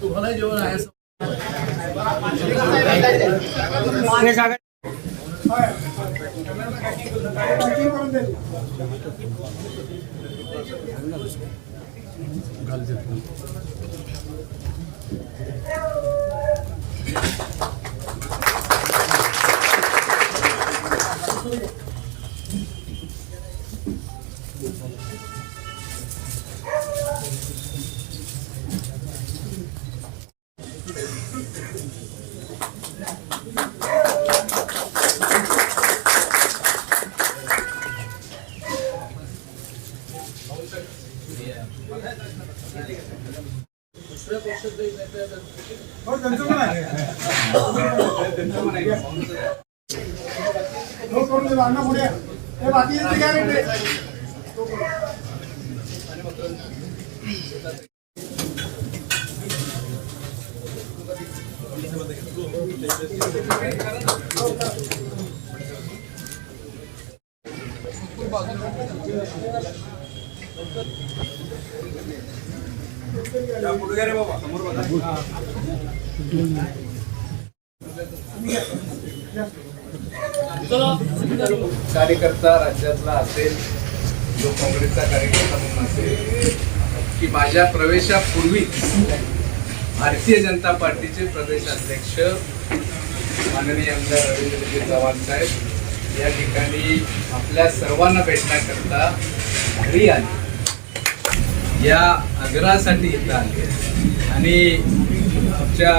तुम्हाला जेवण आहे ਗੱਲ ਦਿੱਤੀ Thank you. पक्षाचे नेते आहेत. कार्यकर्ता राज्यातला असेल जो काँग्रेसचा कार्यकर्ता म्हणून असेल की माझ्या प्रवेशापूर्वी भारतीय जनता पार्टीचे प्रदेश अध्यक्ष माननीय आमदार रवींद्रजी चव्हाण साहेब या ठिकाणी आपल्या सर्वांना भेटण्याकरता घरी आले. या आग्रहासाठी इथं आले. आणि आमच्या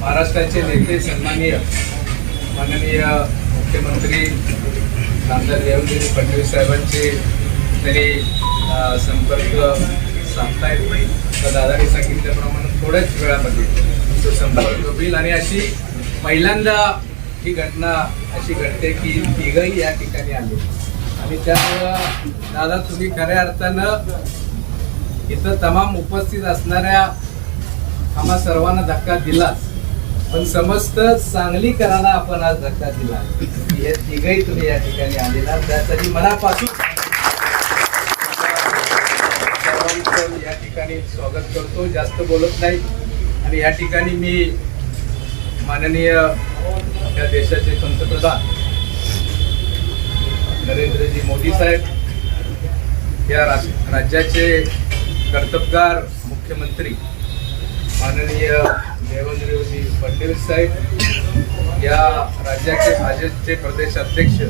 महाराष्ट्राचे नेते सन्माननीय माननीय मुख्यमंत्री आमदार देवेंद्र फडणवीस साहेबांचे तरी सांगता संपर्क साधतायत तर दादाने सांगितल्याप्रमाणे थोड्याच वेळामध्ये तो संपर्क होईल. आणि अशी पहिल्यांदा ही घटना अशी घडते की तिघही या ठिकाणी आले. आणि त्यामुळं दादा तुम्ही खऱ्या अर्थानं इथं तमाम उपस्थित असणाऱ्या आम्हा सर्वांना धक्का दिलाच. पण समस्त सांगलीकरांना आपण आज धक्का दिला. हे तिघही तुम्ही या ठिकाणी आलेला त्यासाठी मनापासून सर्वांचं या ठिकाणी स्वागत करतो. जास्त बोलत नाही. आणि या ठिकाणी मी माननीय या देशाचे पंतप्रधान नरेंद्रजी मोदी साहेब या राज- राज्याचे कर्तबगार मुख्यमंत्री माननीय देवेंद्रजी फडणवीस साहेब या राज्याचे भाजपचे प्रदेश अध्यक्ष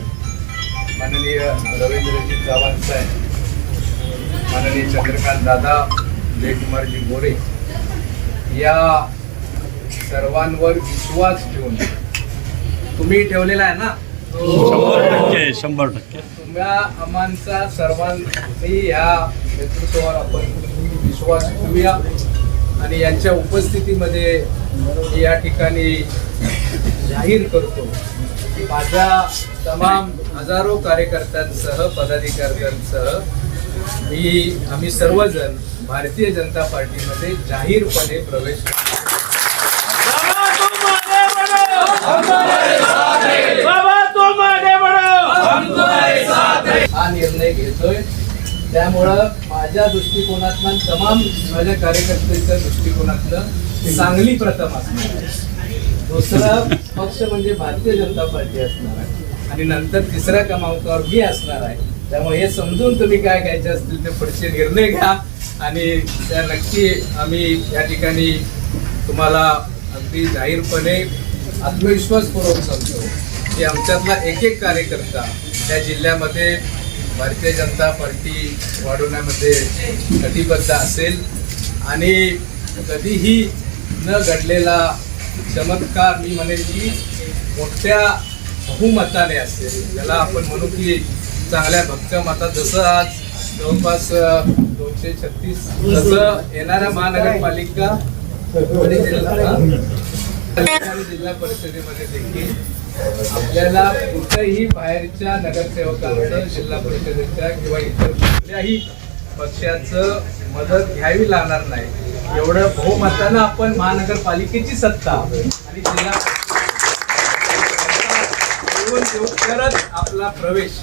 माननीय रवींद्रजी चव्हाण साहेब माननीय चंद्रकांत दादा जयकुमारजी गोरे या सर्वांवर विश्वास ठेवून तुम्ही ठेवलेला आहे ना? शंभर टक्के शंभर टक्के. तुम्हा आम्हांचा सर्वांनी या नेतृत्वावर आपण विश्वास ठेवूया. आणि यांच्या उपस्थितीमध्ये मी या ठिकाणी जाहीर करतो की माझ्या तमाम हजारो कार्यकर्त्यांसह पदाधिकाऱ्यांसह मी आम्ही सर्वजण भारतीय जनता पार्टीमध्ये जाहीरपणे प्रवेश करतो. हा निर्णय घेतोय. त्यामुळं माझ्या दृष्टिकोनातनं तमाम माझ्या कार्यकर्त्यांच्या दृष्टिकोनातनं चांगली प्रथम असणार आहे. दुसरा पक्ष म्हणजे भारतीय जनता पार्टी असणार आहे. आणि नंतर तिसऱ्या क्रमांकावर मी असणार आहे. त्यामुळे हे समजून तुम्ही काय घ्यायचे असतील ते पुढचे निर्णय घ्या. आणि त्या नक्की आम्ही या ठिकाणी तुम्हाला अगदी जाहीरपणे आत्मविश्वासपूर्वक सांगतो की आमच्यातला एक एक कार्यकर्ता त्या जिल्ह्यामध्ये भारतीय जनता पार्टी वाढवण्यामध्ये कटिबद्ध असेल आणि कधीही न घडलेला चमत्कार मी म्हणेन की मोठ्या बहुमताने असेल. ज्याला आपण म्हणू की चांगल्या भक्कम मतात जसं आज जवळपास दोनशे छत्तीस जसं येणाऱ्या महानगरपालिका आणि जिल्हा जिल्हा परिषदेमध्ये देखील आपल्याला कुठेही बाहेरच्या नगरसेवकांचं जिल्हा परिषदेच्या किंवा इतर कुठल्याही पक्षाचं मदत घ्यावी लागणार नाही. एवढं बहुमतानं आपण महानगरपालिकेची सत्ता आणि जिल्हा करत आपला प्रवेश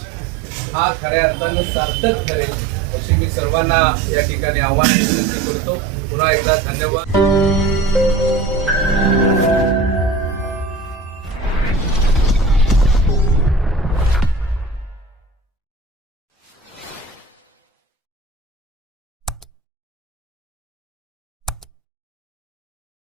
हा खऱ्या अर्थानं सार्थक ठरेल अशी मी सर्वांना या ठिकाणी आव्हान विनंती करतो. पुन्हा एकदा धन्यवाद.